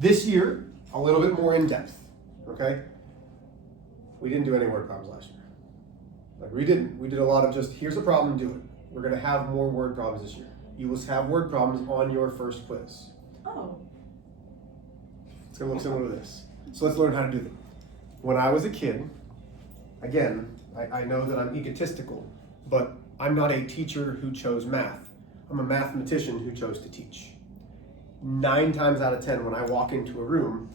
This year, a little bit more in depth, okay? We didn't do any word problems last year. Like we didn't. We did a lot of just, here's a problem, do it. We're gonna have more word problems this year. You will have word problems on your first quiz. Oh. It's gonna look similar to this. So let's learn how to do them. When I was a kid, again, I know that I'm egotistical, but I'm not a teacher who chose math. I'm a mathematician who chose to teach. 9 times out of 10, when I walk into a room,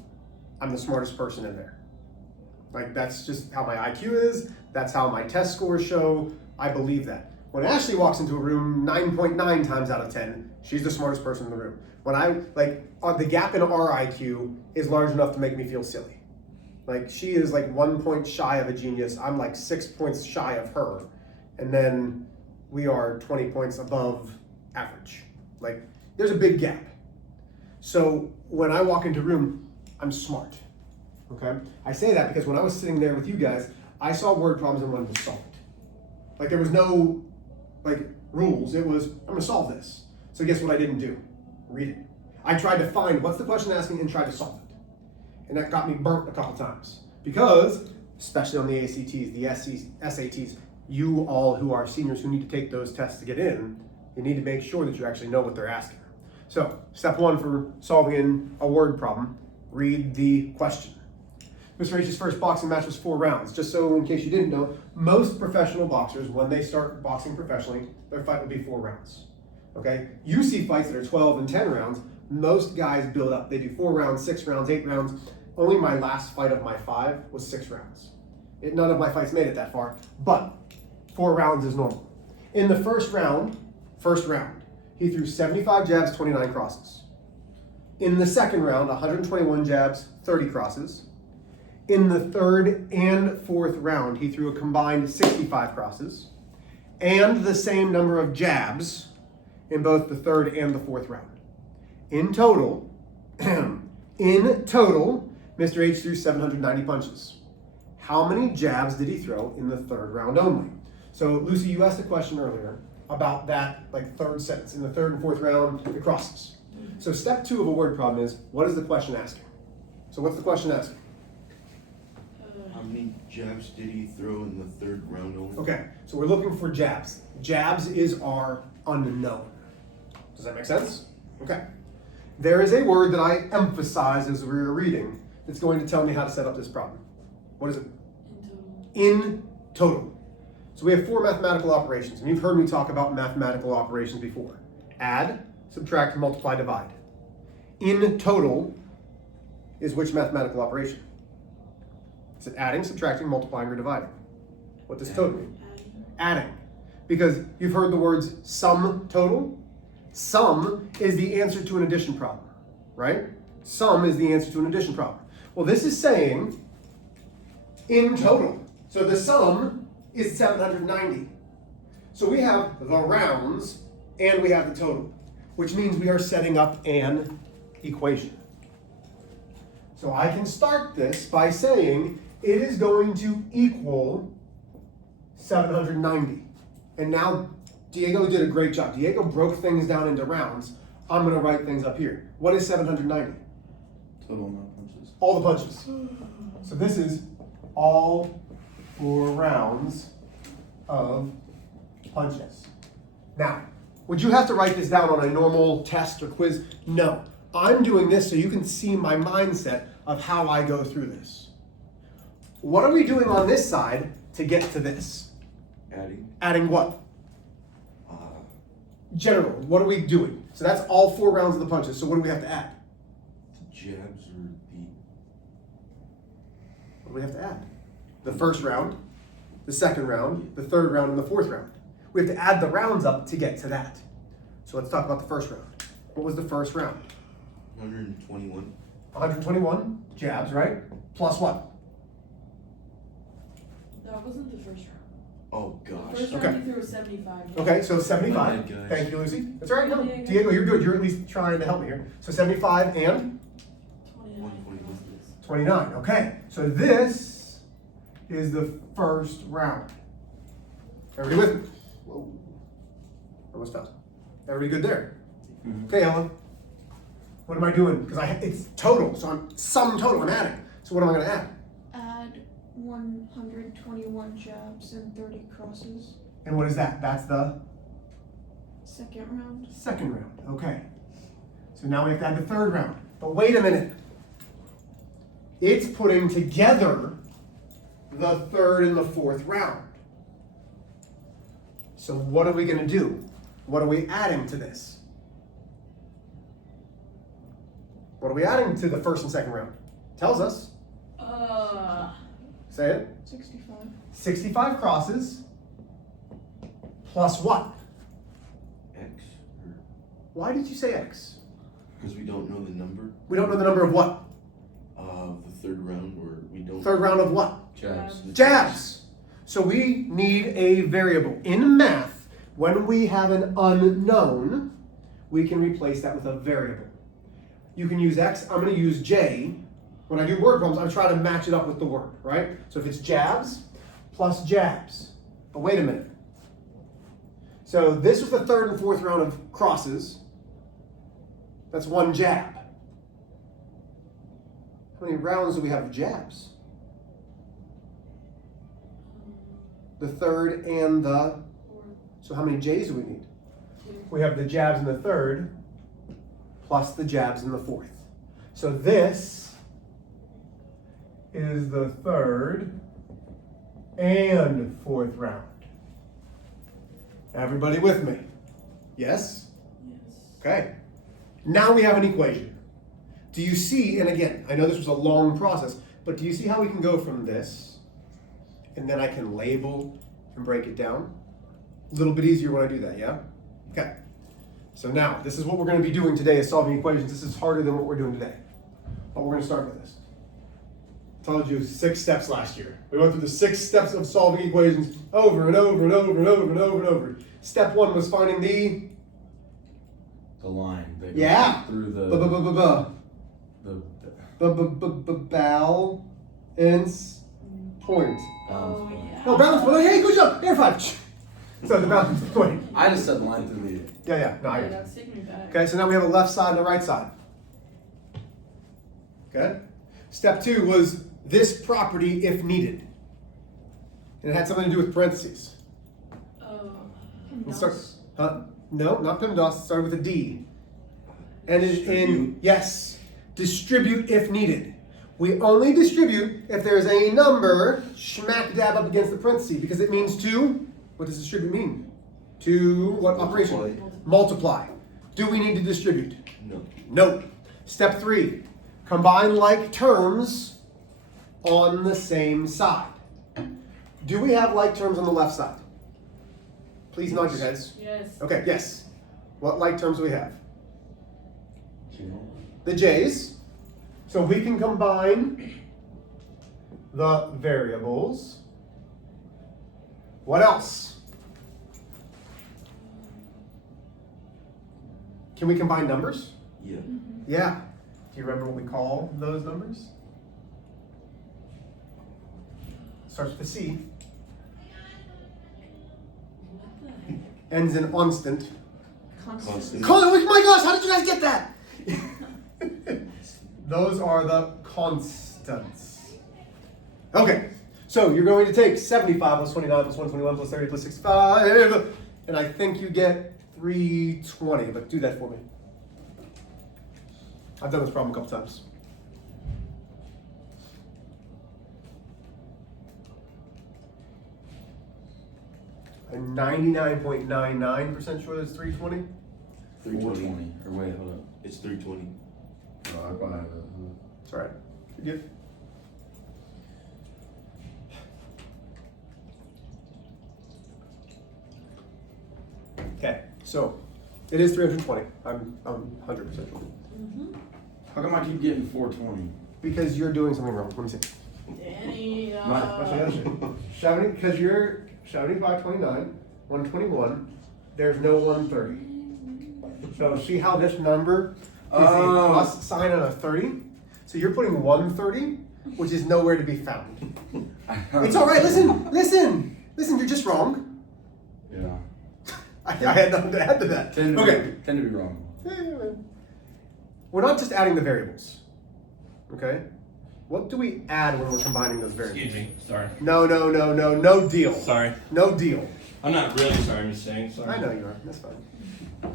I'm the smartest person in there. Like that's just how my IQ is, that's how my test scores show, I believe that. When Ashley walks into a room 9.9 times out of 10, she's the smartest person in the room. When the gap in our IQ is large enough to make me feel silly. Like she is like 1 point shy of a genius, I'm like 6 points shy of her. And then we are 20 points above average. Like there's a big gap. So when I walk into a room, I'm smart, okay? I say that because when I was sitting there with you guys, I saw word problems and wanted to solve it. Like there was no rules, it was, I'm gonna solve this. So guess what I didn't do? Read it. I tried to find what's the question asking and tried to solve it. And that got me burnt a couple times. Because, especially on the ACTs, the SATs, you all who are seniors who need to take those tests to get in, you need to make sure that you actually know what they're asking. So, step 1 for solving a word problem, read the question. Mr. H's first boxing match was 4 rounds. Just so in case you didn't know, most professional boxers, when they start boxing professionally, their fight would be 4 rounds. Okay? You see fights that are 12 and 10 rounds. Most guys build up. They do 4 rounds, 6 rounds, 8 rounds. Only my last fight of my 5 was 6 rounds. None of my fights made it that far, but 4 rounds is normal. In the first round, he threw 75 jabs, 29 crosses. In the second round, 121 jabs, 30 crosses. In the third and fourth round, he threw a combined 65 crosses and the same number of jabs in both the third and the fourth round. In total, Mr. H threw 790 punches. How many jabs did he throw in the third round only? So Lucy, you asked a question earlier about that third sentence. In the third and fourth round, the crosses. So step 2 of a word problem is, what is the question asking? So what's the question asking? How many jabs did he throw in the third round only? Okay, so we're looking for jabs. Jabs is our unknown. Does that make sense? Okay. There is a word that I emphasize as we were reading that's going to tell me how to set up this problem. What is it? In total. So we have 4 mathematical operations, and you've heard me talk about mathematical operations before. Add, subtract, multiply, divide. In total is which mathematical operation? Is it adding, subtracting, multiplying, or dividing? What does total mean? Adding. Because you've heard the words sum total. Sum is the answer to an addition problem, right? Sum is the answer to an addition problem. Well, this is saying in total. So the sum is 790. So we have the rounds and we have the total, which means we are setting up an equation. So I can start this by saying it is going to equal 790. And now Diego did a great job. Diego broke things down into rounds. I'm going to write things up here. What is 790? Total amount of punches. All the punches. So this is all 4 rounds of punches. Now, would you have to write this down on a normal test or quiz? No. I'm doing this so you can see my mindset of how I go through this. What are we doing on this side to get to this? Adding. Adding what? General. What are we doing? So that's all 4 rounds of the punches. So what do we have to add? The jabs or the... What do we have to add? The first round, the second round, the third round, and the fourth round. We have to add the rounds up to get to that. So let's talk about the first round. What was the first round? 121. 121 jabs, right? Plus what? That wasn't the first round. Oh The gosh. first Okay. round you threw was 75. Okay, so 75. My bad, guys. Thank you, Lucy. That's all right. No, Yeah. Diego, you're good. You're at least trying to help me here. So 75 and 29. 29. Okay, so this is the first round. Everybody with me? Whoa. Almost done. Everybody good there? Mhm. Okay, Ellen. What am I doing? Because it's total, so I'm sum total, I'm adding. So what am I gonna add? Add 121 jabs and 30 crosses. And what is that? That's the Second round. second round, okay. So now we have to add the third round. But wait a minute. It's putting together the third and the fourth round. So what are we gonna do? What are we adding to this? What are we adding to the first and second round? Tells us. Say it. 65. 65 crosses plus what? X, Why did you say X? because we don't know the number We don't know the number of what? of the third round, or we don't. Third round of what? Jabs. Jabs. So we need a variable. In math, when we have an unknown, we can replace that with a variable. You can use X, I'm gonna use J. When I do word problems, I try to match it up with the word, right? So if it's jabs plus jabs. But wait a minute. So this was the third and fourth round of crosses. That's one jab. How many rounds do we have of jabs? The third and the, so how many J's do we need? We have the jabs in the third plus the jabs in the fourth. So this is the third and fourth round. Everybody with me? Yes? Yes. Okay. Now we have an equation. Do you see, and again, I know this was a long process, but do you see how we can go from this, and then I can label and break it down? A little bit easier when I do that, yeah? Okay. So now, this is what we're going to be doing today, is solving equations. This is harder than what we're doing today. But we're going to start with this. I told you 6 steps last year. We went through the 6 steps of solving equations over and over and over and over and over and over. Step 1 was finding the line that goes Yeah. through the balance point. Oh, yeah. No, balance point. Hey, good job. Air 5. So the balance point. I just said line through the. Yeah. No, I Yeah, got it. that's taking me back. Okay, so now we have a left side and a right side. Okay? Step 2 was this property if needed. And it had something to do with parentheses. Let's start. No, not PEMDAS. It started with a D. And it is in, Distribute. yes, distribute if needed. We only distribute if there's a number smack dab up against the parentheses because it means to, what does distribute mean? To what operation? Multiply. Do we need to distribute? No. No. Step 3, combine like terms on the same side. Do we have like terms on the left side? Please nod your heads. Yes. Okay, yes. What like terms do we have? The J's. So we can combine the variables. What else? Can we combine numbers? Yeah. Yeah. Do you remember what we call those numbers? Starts with a C. What the heck? Ends in onstant. Constant. Oh my gosh, how did you guys get that? Those are the constants. Okay, so you're going to take 75 plus 29 plus 121 plus 30 plus 65, and I think you get 320, but do that for me. I've done this problem a couple times. I'm 99.99% sure that's 320. 320. Or wait, hold up. It's 320. Oh, I probably have it. It's all right. You're good. Okay, so it is 320. I'm 100% sure. How come I keep getting 420? Because you're doing something wrong. Let me see. Danny, Actually, 70, because you're 75, 29, 121. There's no 130. So see how this number is a Oh. plus sign and a 30? So you're putting 130, which is nowhere to be found. It's all right. Listen. You're just wrong. I had nothing to add to that. Tend to Okay. be wrong. we're not just adding the variables. Okay? What do we add when we're combining those variables? Excuse me, sorry. No deal. Sorry. No deal. I'm not really sorry, I'm just saying sorry. I know you are, that's fine.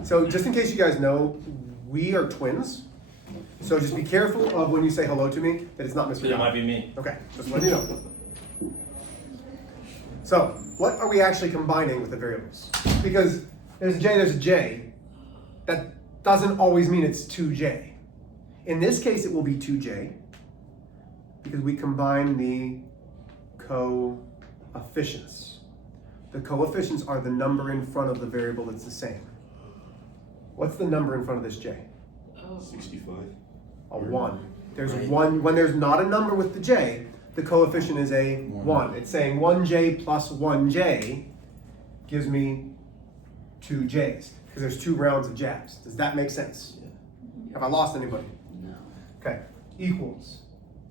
So just in case you guys know, we are twins. So just be careful of when you say hello to me, that it's not Mr. It Guy. might be me. Okay, just let you know. So, what are we actually combining with the variables? Because there's a J, that doesn't always mean it's 2J. In this case, it will be 2J, because we combine the coefficients. The coefficients are the number in front of the variable that's the same. What's the number in front of this J? Oh. 65. A 1. There's Right. one, when there's not a number with the J, the coefficient is a 1. It's saying 1J plus 1J gives me 2 J's, because there's 2 rounds of jabs. Does that make sense? Yeah. Have I lost anybody? No. Okay, equals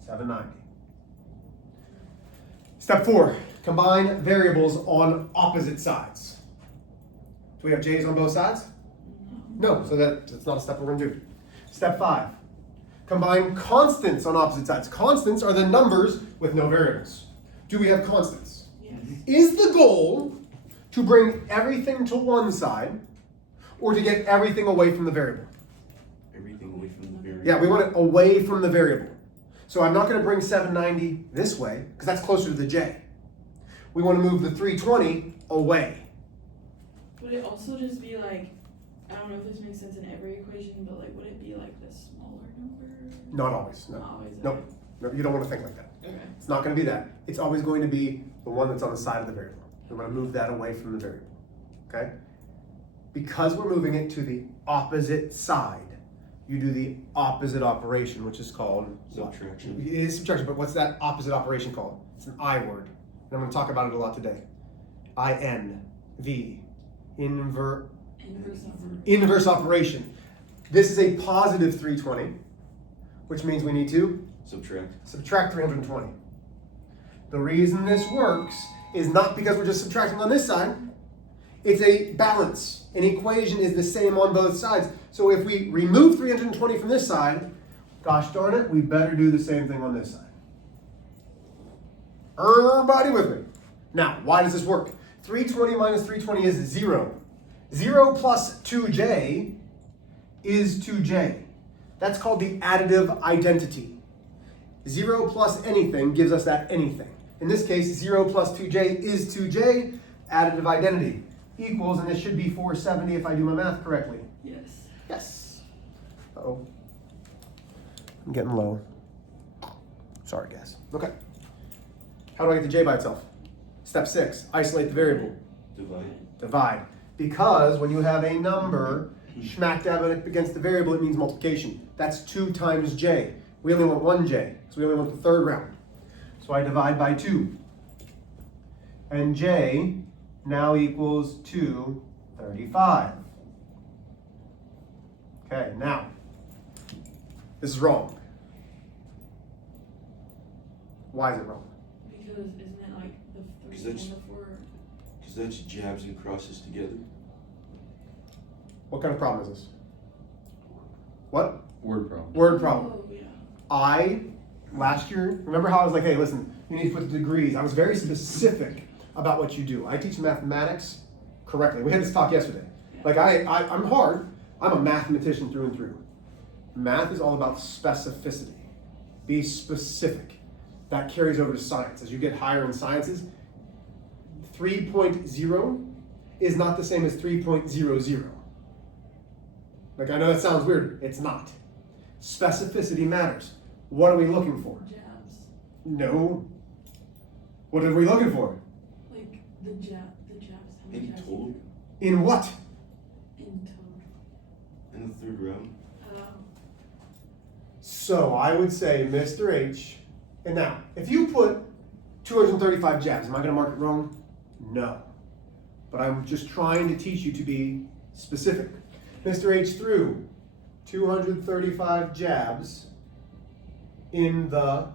790. Step 4, combine variables on opposite sides. Do we have J's on both sides? No, so that's not a step we're gonna do. Step 5, combine constants on opposite sides. Constants are the numbers with no variables. Do we have constants? Yes. Is the goal to bring everything to one side or to get everything away from the variable? Everything away from the variable. Yeah, we want it away from the variable. So I'm not going to bring 790 this way, because that's closer to the J. We want to move the 320 away. Would it also just be like, I don't know if this makes sense in every equation, but like, would it be like the smaller number? Not always, no. Not always. Nope. No, you don't want to think like that. Okay. It's not going to be that. It's always going to be the one that's on the side of the variable. We want to move that away from the variable, okay? Because we're moving it to the opposite side, you do the opposite operation, which is called Subtraction. It is subtraction, but what's that opposite operation called? It's an I word. And I'm going to talk about it a lot today. INV. Inverse operation. This is a positive 320, which means we need to subtract 320. The reason this works is not because we're just subtracting on this side. It's a balance. An equation is the same on both sides. So if we remove 320 from this side, gosh darn it, we better do the same thing on this side. Everybody with me? Now, why does this work? 320 minus 320 is 0. 0 plus 2J is 2J. That's called the additive identity. 0 plus anything gives us that anything. In this case, 0 plus 2J is 2J, additive identity, equals, and this should be 470 if I do my math correctly. Yes. Yes. Uh-oh. I'm getting low. Sorry, guys. Okay. How do I get the J by itself? Step 6, isolate the variable. Divide. Because when you have a number smack dab against the variable, it means multiplication. That's 2 times J. We only want 1 J, so we only want the third round. So I divide by 2. And J now equals 235. Okay, now, this is wrong. Why is it wrong? Because isn't it like the 3 that's- and the 4? Because that's jabs and crosses together. What kind of problem is this? What? Word problem. Word problem. Oh, yeah. Last year, remember how I was like, hey, listen, you need to put the degrees. I was very specific about what you do. I teach mathematics correctly. We had this talk yesterday. Like, I'm hard. I'm a mathematician through and through. Math is all about specificity. Be specific. That carries over to science. As you get higher in sciences, 3.0 is not the same as 3.00. Like, I know that sounds weird. It's not. Specificity matters. What are we looking for? Jabs. No. What are we looking for? Like the jabs. How many In jabs total? In what? In total. In the third round. So I would say Mr. H, and now, if you put 235 jabs, am I gonna mark it wrong? No. But I'm just trying to teach you to be specific. Mr. H threw 235 jabs in the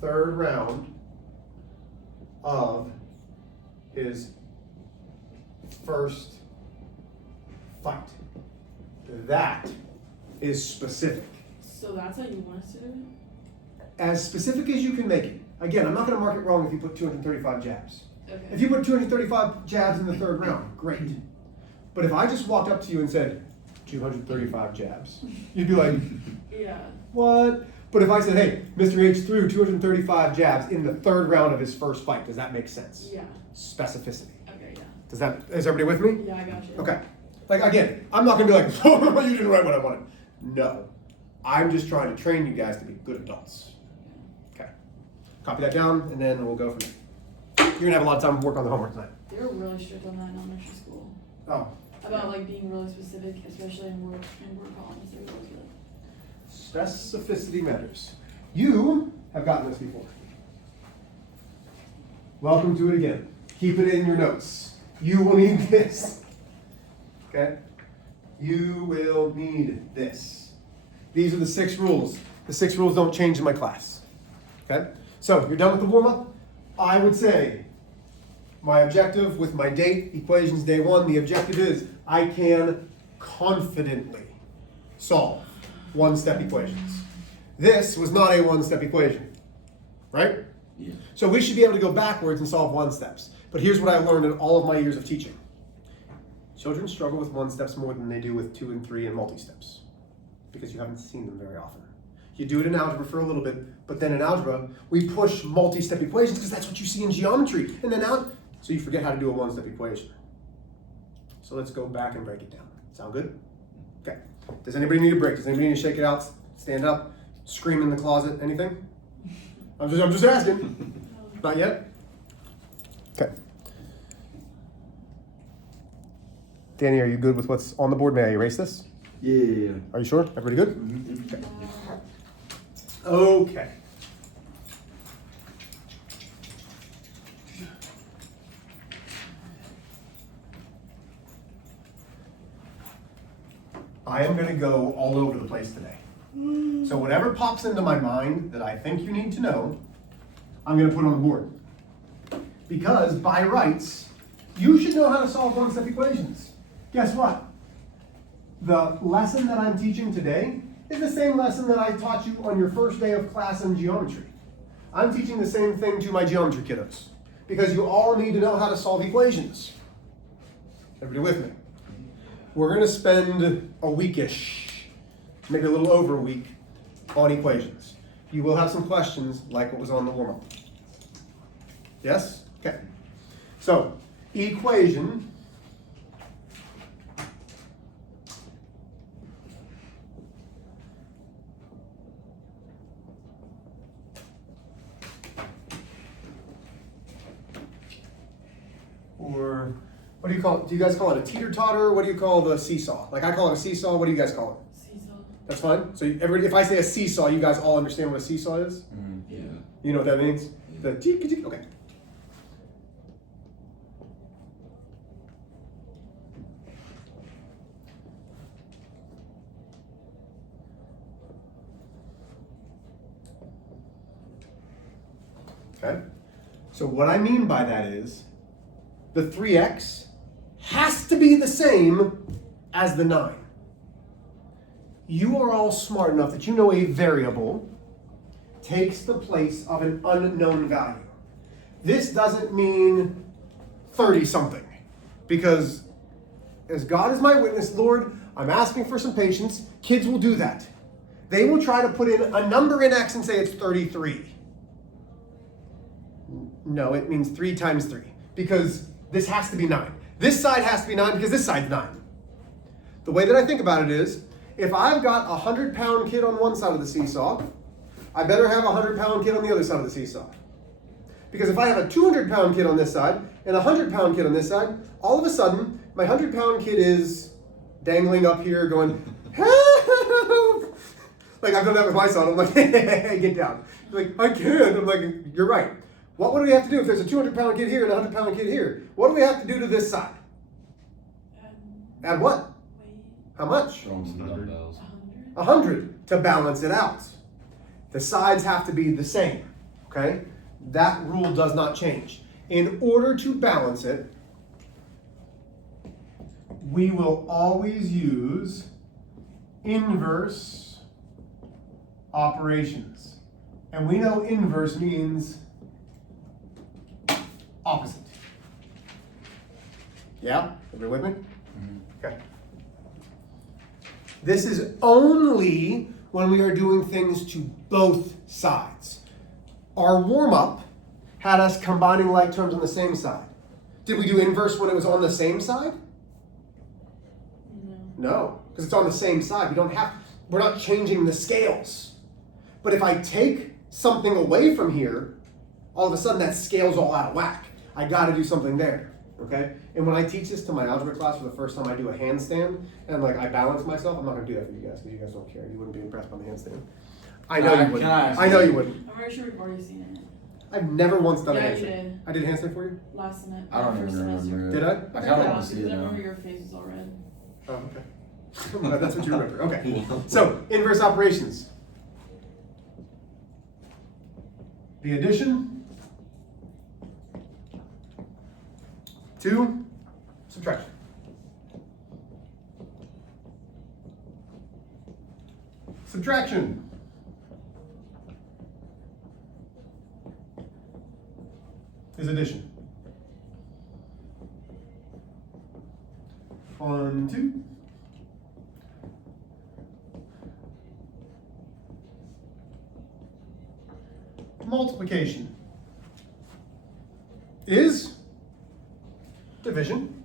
third round of his first fight. That is specific. So that's how you want us to do it? As specific as you can make it. Again, I'm not going to mark it wrong if you put 235 jabs. Okay. If you put 235 jabs in the third round, great. But if I just walked up to you and said, 235 jabs, you'd be like, Yeah. what? But if I said, hey, Mr. H threw 235 jabs in the third round of his first fight, does that make sense? Yeah. Specificity. Okay, yeah. Is everybody with me? Yeah, I got you. Okay. Like, again, I'm not going to be like, oh, you didn't write what I wanted. No. I'm just trying to train you guys to be good adults. Okay. Copy that down, and then we'll go from there. You're going to have a lot of time to work on the homework tonight. They were really strict on that in elementary school. Oh. About like being really specific, especially in word columns. They were really good. Specificity matters. You have gotten this before. Welcome to it again. Keep it in your notes. You will need this. Okay? You will need this. These are the 6 rules. The 6 rules don't change in my class. Okay? So, you're done with the warm-up? I would say my objective with my date, equations day 1, the objective is I can confidently solve one-step equations. This was not a one-step equation, right? Yeah. So we should be able to go backwards and solve one-steps. But here's what I learned in all of my years of teaching. Children struggle with one-steps more than they do with 2 and 3 and multi-steps because you haven't seen them very often. You do it in algebra for a little bit, but then in algebra, we push multi-step equations because that's what you see in geometry. And then so you forget how to do a one-step equation. So let's go back and break it down. Sound good? Okay. Does anybody need a break? Does anybody need to shake it out, stand up, scream in the closet, anything? I'm just asking. Not yet? Okay. Danny, are you good with what's on the board? May I erase this? Yeah. Are you sure? Everybody good? Mm-hmm. Okay. I am going to go all over the place today. So whatever pops into my mind that I think you need to know, I'm going to put on the board. Because by rights, you should know how to solve one-step equations. Guess what? The lesson that I'm teaching today is the same lesson that I taught you on your first day of class in geometry. I'm teaching the same thing to my geometry kiddos. Because you all need to know how to solve equations. Everybody with me? We're going to spend a weekish, maybe a little over a week, on equations. You will have some questions like what was on the warm-up. Yes? Okay. So, equation or what do you call it? Do you guys call it a teeter-totter? What do you call the seesaw? Like I call it a seesaw. What do you guys call it? Seesaw. That's fine. So everybody, if I say a seesaw, you guys all understand what a seesaw is? Yeah. You know what that means? The okay. Okay. So what I mean by that is the 3x has to be the same as the 9. You are all smart enough that you know a variable takes the place of an unknown value. This doesn't mean 30 something, because as God is my witness, Lord, I'm asking for some patience. Kids will do that. They will try to put in a number in X and say it's 33. No, it means 3 times 3, because this has to be 9. This side has to be 9 because this side's 9. The way that I think about it is, if I've got a 100-pound kid on one side of the seesaw, I better have a 100-pound kid on the other side of the seesaw. Because if I have a 200-pound kid on this side and a 100-pound kid on this side, all of a sudden, my 100-pound kid is dangling up here going, help! Like, I've done that with my son. I'm like, hey, get down. He's like, I can't. I'm like, you're right. What do we have to do if there's a 200-pound kid here and a 100-pound kid here? What do we have to do to this side? Add what? Wait. How much? Throw 'em some Dumbbells. 100? 100 to balance it out. The sides have to be the same, okay? That rule does not change. In order to balance it, we will always use inverse operations. And we know inverse means opposite. Yeah? Everybody with me? Okay. This is only when we are doing things to both sides. Our warm-up had us combining like terms on the same side. Did we do inverse when it was on the same side? No, because it's on the same side. We're not changing the scales. But if I take something away from here, all of a sudden that scale's all out of whack. I got to do something there. Okay? And when I teach this to my algebra class for the first time, I do a handstand and like I balance myself. I'm not going to do that for you guys because you guys don't care. You wouldn't be impressed by the handstand. I know you wouldn't. I know you wouldn't. I'm very sure we've already seen it. I've never once done a Yeah, handstand. you did. I did a handstand for you? Last semester. I don't first even semester. remember. Did I? I kind of want to see Because it I now. remember your face is all red. Oh, okay. Well, that's what you remember. Okay. So, inverse operations. The addition to subtraction. Subtraction. Is addition. 1, 2. Multiplication is division.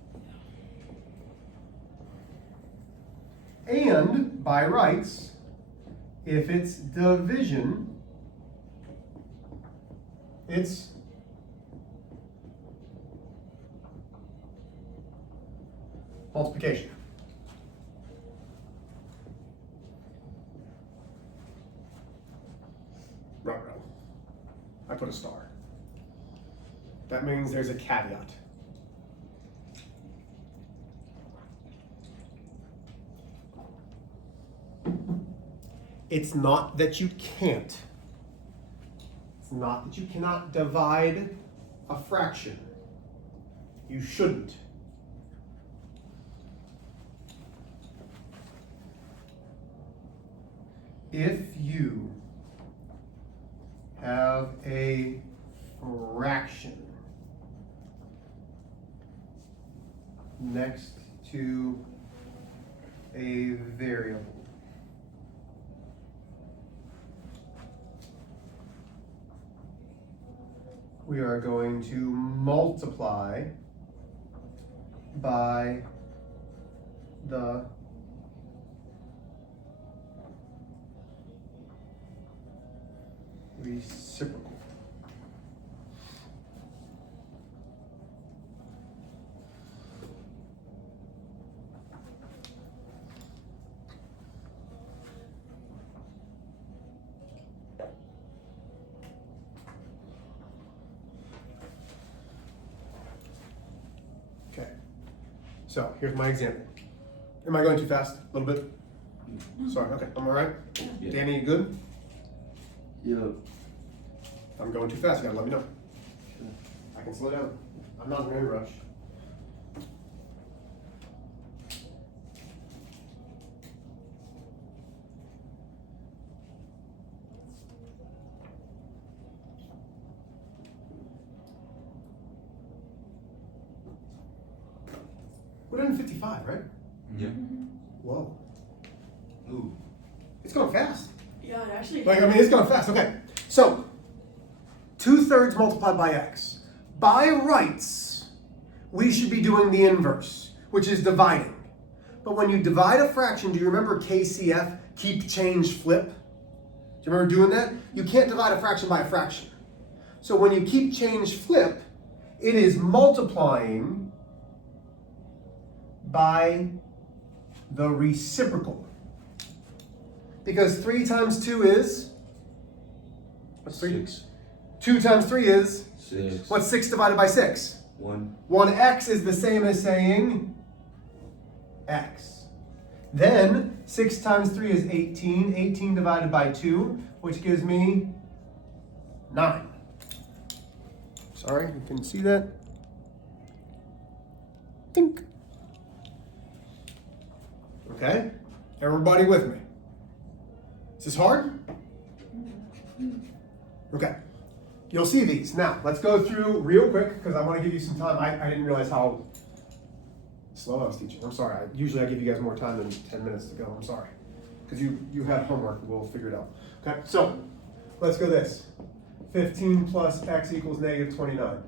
And by rights, if it's division, it's multiplication. Right. I put a star. That means there's a caveat. It's not that you can't. It's not that you cannot divide a fraction. You shouldn't. If you have a fraction next to a variable, we are going to multiply by the reciprocal. Okay, so here's my example. Am I going too fast? A little bit? Sorry, okay, I'm all right? Yeah. Danny, you good? Yeah. I'm going too fast, you gotta let me know. I can slow down. I'm not in a rush. We're done in 55, right? Yeah. Whoa. Ooh. It's going fast. Yeah, it actually. Like, I mean, it's going fast. Okay. So, 2/3 multiplied by x. By rights, we should be doing the inverse, which is dividing. But when you divide a fraction, do you remember KCF, keep, change, flip? Do you remember doing that? You can't divide a fraction by a fraction. So when you keep, change, flip, it is multiplying by the reciprocal. Because 3 times 2 is? What's 3? 6. 2 times 3 is? 6. What's 6 divided by 6? 1. 1x is the same as saying x. Then 6 times 3 is 18. 18 divided by 2, which gives me 9. Sorry, you can see that? Think. Okay? Everybody with me? Is this hard? Okay. You'll see these. Now, let's go through real quick because I want to give you some time. I didn't realize how slow I was teaching. I'm sorry. Usually I give you guys more time than 10 minutes to go. I'm sorry. Because you have homework. We'll figure it out. Okay, so let's go this. 15 plus x equals negative 29.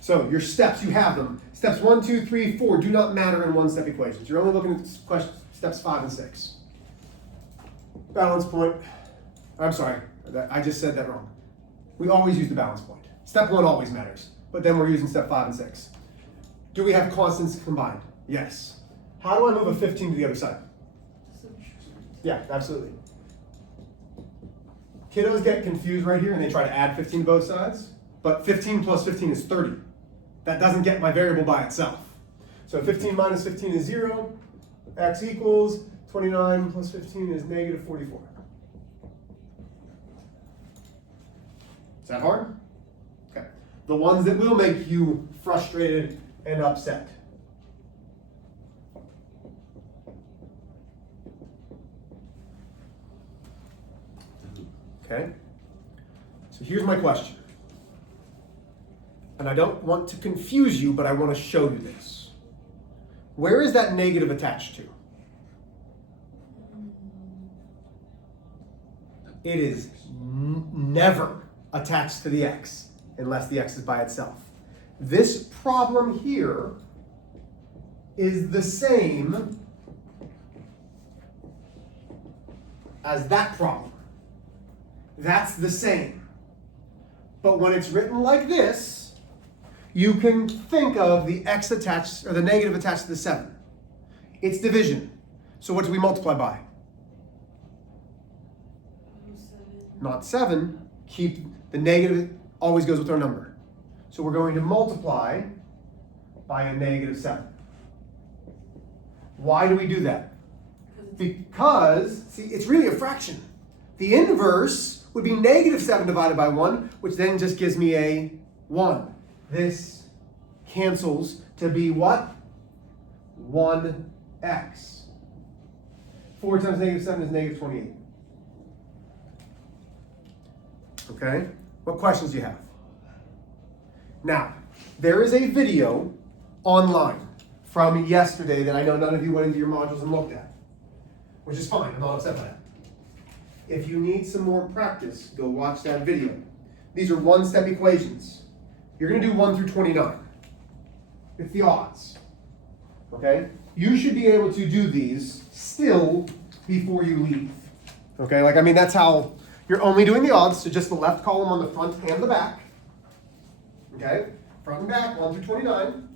So your steps, you have them. Steps 1, 2, 3, 4 do not matter in one-step equations. You're only looking at steps 5 and 6. Balance point. I'm sorry. I just said that wrong. We always use the balance point. Step 1 always matters. But then we're using step 5 and 6. Do we have constants combined? Yes. How do I move a 15 to the other side? Yeah, absolutely. Kiddos get confused right here and they try to add 15 to both sides. But 15 plus 15 is 30. That doesn't get my variable by itself. So 15 minus 15 is 0. X equals 29 plus 15 is negative 44. Is that hard? Okay. The ones that will make you frustrated and upset. Okay? So here's my question. And I don't want to confuse you, but I want to show you this. Where is that negative attached to? It is never attached to the x unless the x is by itself. This problem here is the same as that problem. That's the same. But when it's written like this, you can think of the x attached, or the negative attached to the 7. It's division. So what do we multiply by? Not 7. Keep the negative, always goes with our number. So we're going to multiply by a negative 7. Why do we do that? Because, see, it's really a fraction. The inverse would be negative 7 divided by 1, which then just gives me a 1. This cancels to be what? 1x. 4 times negative 7 is negative 28. Okay? What questions do you have? Now, there is a video online from yesterday that I know none of you went into your modules and looked at, which is fine. I'm not upset by that. If you need some more practice, go watch that video. These are one-step equations. You're going to do 1 through 29. It's the odds. Okay? You should be able to do these still before you leave. Okay? Like, I mean, that's how you're only doing the odds, so just the left column on the front and the back. Okay? Front and back, 1 through 29.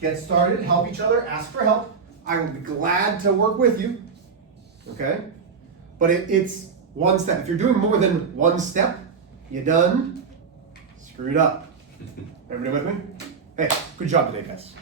Get started, help each other, ask for help. I will be glad to work with you. Okay? But it's one step. If you're doing more than one step, you done screwed up. Everybody with me? Hey, good job today, guys.